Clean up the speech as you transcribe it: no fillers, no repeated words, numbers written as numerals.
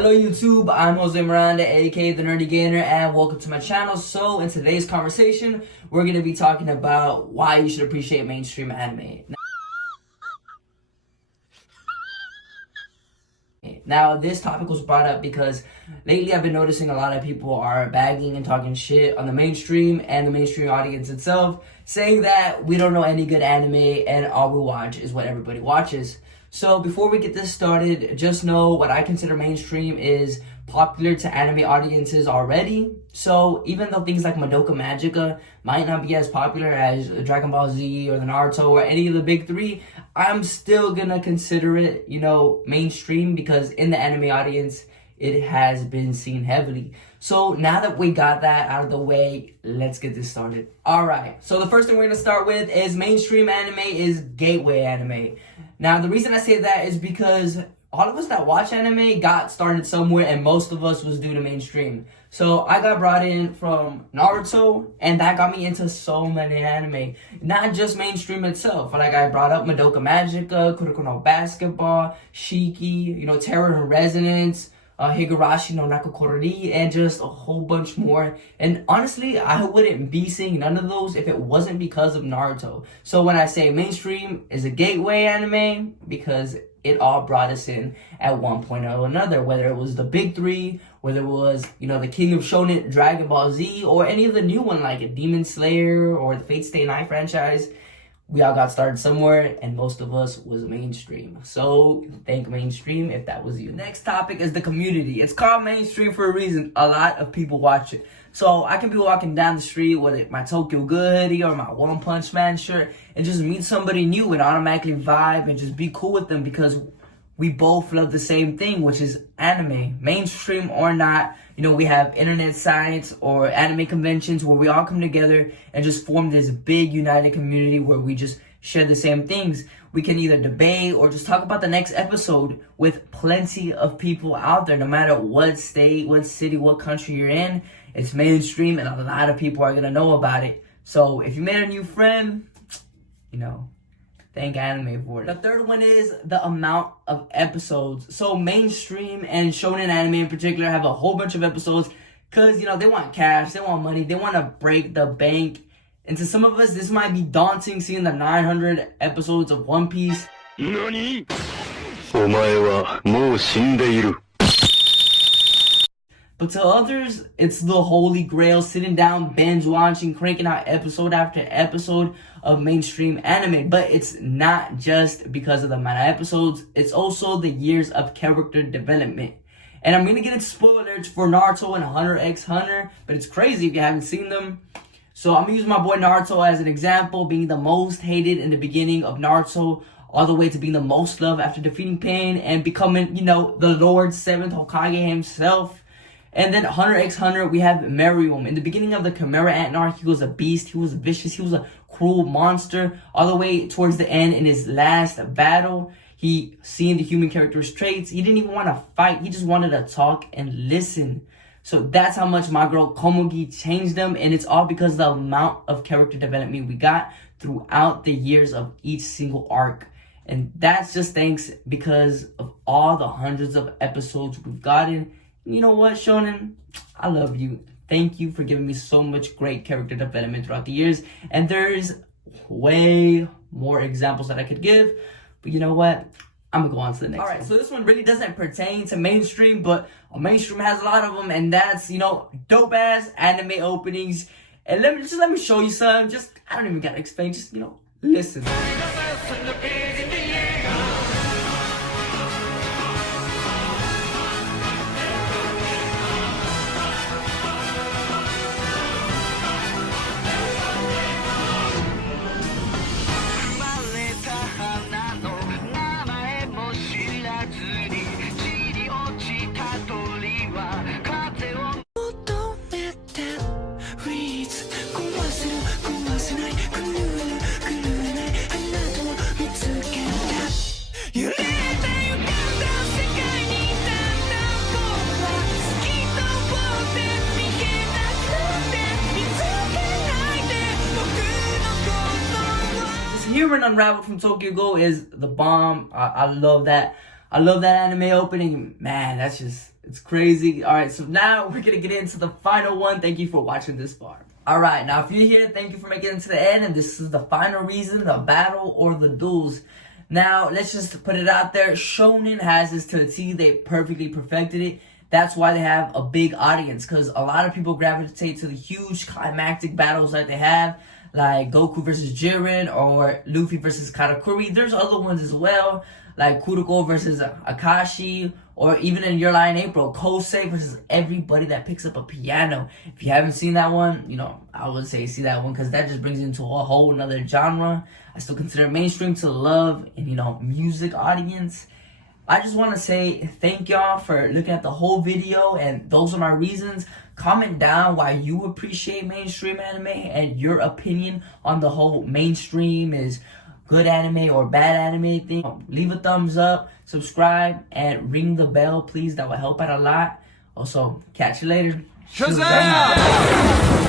Hello YouTube, I'm Jose Miranda, aka The Nerdy Gainer, and welcome to my channel. So in today's conversation, we're going to be talking about why you should appreciate mainstream anime. Now, this topic was brought up because lately I've been noticing a lot of people are bagging and talking shit on the mainstream and the mainstream audience itself, saying that we don't know any good anime and all we watch is what everybody watches. So before we get this started, just know what I consider mainstream is popular to anime audiences already. So even though things like Madoka Magica might not be as popular as Dragon Ball Z or the Naruto or any of the big three, I'm still gonna consider it, mainstream because in the anime audience, it has been seen heavily. So now that we got that out of the way, let's get this started. Alright, so the first thing we're gonna start with is mainstream anime is gateway anime. Now, the reason I say that is because all of us that watch anime got started somewhere, and most of us was due to mainstream. So I got brought in from Naruto, and that got me into so many anime. Not just mainstream itself, but like I brought up Madoka Magica, Kuroko no Basketball, Shiki, Terror and Resonance, Higurashi no Nakokorori, and just a whole bunch more. And honestly, I wouldn't be seeing none of those if it wasn't because of Naruto. So when I say mainstream is a gateway anime, because it all brought us in at one point or another, whether it was the big three, whether it was, the King of Shonen, Dragon Ball Z, or any of the new one like Demon Slayer or the Fate Stay Night franchise. We all got started somewhere, and most of us was mainstream. So, thank mainstream if that was you. Next topic is the community. It's called mainstream for a reason. A lot of people watch it. So, I can be walking down the street with my Tokyo Ghoul hoodie or my One Punch Man shirt and just meet somebody new and automatically vibe and just be cool with them because we both love the same thing, which is anime. Mainstream or not, we have internet sites or anime conventions where we all come together and just form this big united community where we just share the same things. We can either debate or just talk about the next episode with plenty of people out there, no matter what state, what city, what country you're in. It's mainstream and a lot of people are going to know about it. So if you made a new friend, thank anime for it. The third one is the amount of episodes. So mainstream and shonen anime in particular have a whole bunch of episodes because, they want cash, they want money, they want to break the bank. And to some of us, this might be daunting seeing the 900 episodes of One Piece. NANI? お前はもう死んでいる. But to others, it's the holy grail, sitting down, binge watching, cranking out episode after episode of mainstream anime. But it's not just because of the amount of episodes, it's also the years of character development. And I'm gonna get into spoilers for Naruto and Hunter x Hunter, but it's crazy if you haven't seen them. So I'm gonna use my boy Naruto as an example, being the most hated in the beginning of Naruto, all the way to being the most loved after defeating Pain and becoming, the Lord 7th Hokage himself. And then Hunter x Hunter, we have Meruem. In the beginning of the Chimera Ant arc, he was a beast, he was vicious, he was a cruel monster. All the way towards the end, in his last battle, he seen the human character's traits. He didn't even want to fight, he just wanted to talk and listen. So that's how much my girl Komugi changed them, and it's all because of the amount of character development we got throughout the years of each single arc. And that's just thanks because of all the hundreds of episodes we've gotten. You know what, Shonen? I love you. Thank you for giving me so much great character development throughout the years. And there's way more examples that I could give. But you know what? I'm going to go on to the next one. Alright, so this one really doesn't pertain to mainstream, but mainstream has a lot of them. And that's, dope-ass anime openings. And let me show you some. I don't even got to explain. Just, listen. Hearing Unraveled from Tokyo Ghoul is the bomb. I love that. I love that anime opening. Man, It's crazy. All right, so now we're gonna get into the final one. Thank you for watching this far. All right, now if you're here, thank you for making it to the end, and this is the final reason, the battle or the duels. Now, let's just put it out there. Shonen has this to a T. They perfectly perfected it. That's why they have a big audience, because a lot of people gravitate to the huge climactic battles that they have, like Goku versus Jiren or Luffy versus Katakuri. There's other ones as well, like Kuroko versus Akashi, or even in Your Lie in April, Kosei versus everybody that picks up a piano. If you haven't seen that one, I would say see that one, because that just brings you into a whole another genre. I still consider it mainstream to love and, music audience. I just want to say thank y'all for looking at the whole video, and those are my reasons. Comment down why you appreciate mainstream anime and your opinion on the whole mainstream is good anime or bad anime thing. Leave a thumbs up, subscribe, and ring the bell, please. That will help out a lot. Also, catch you later. Shazam!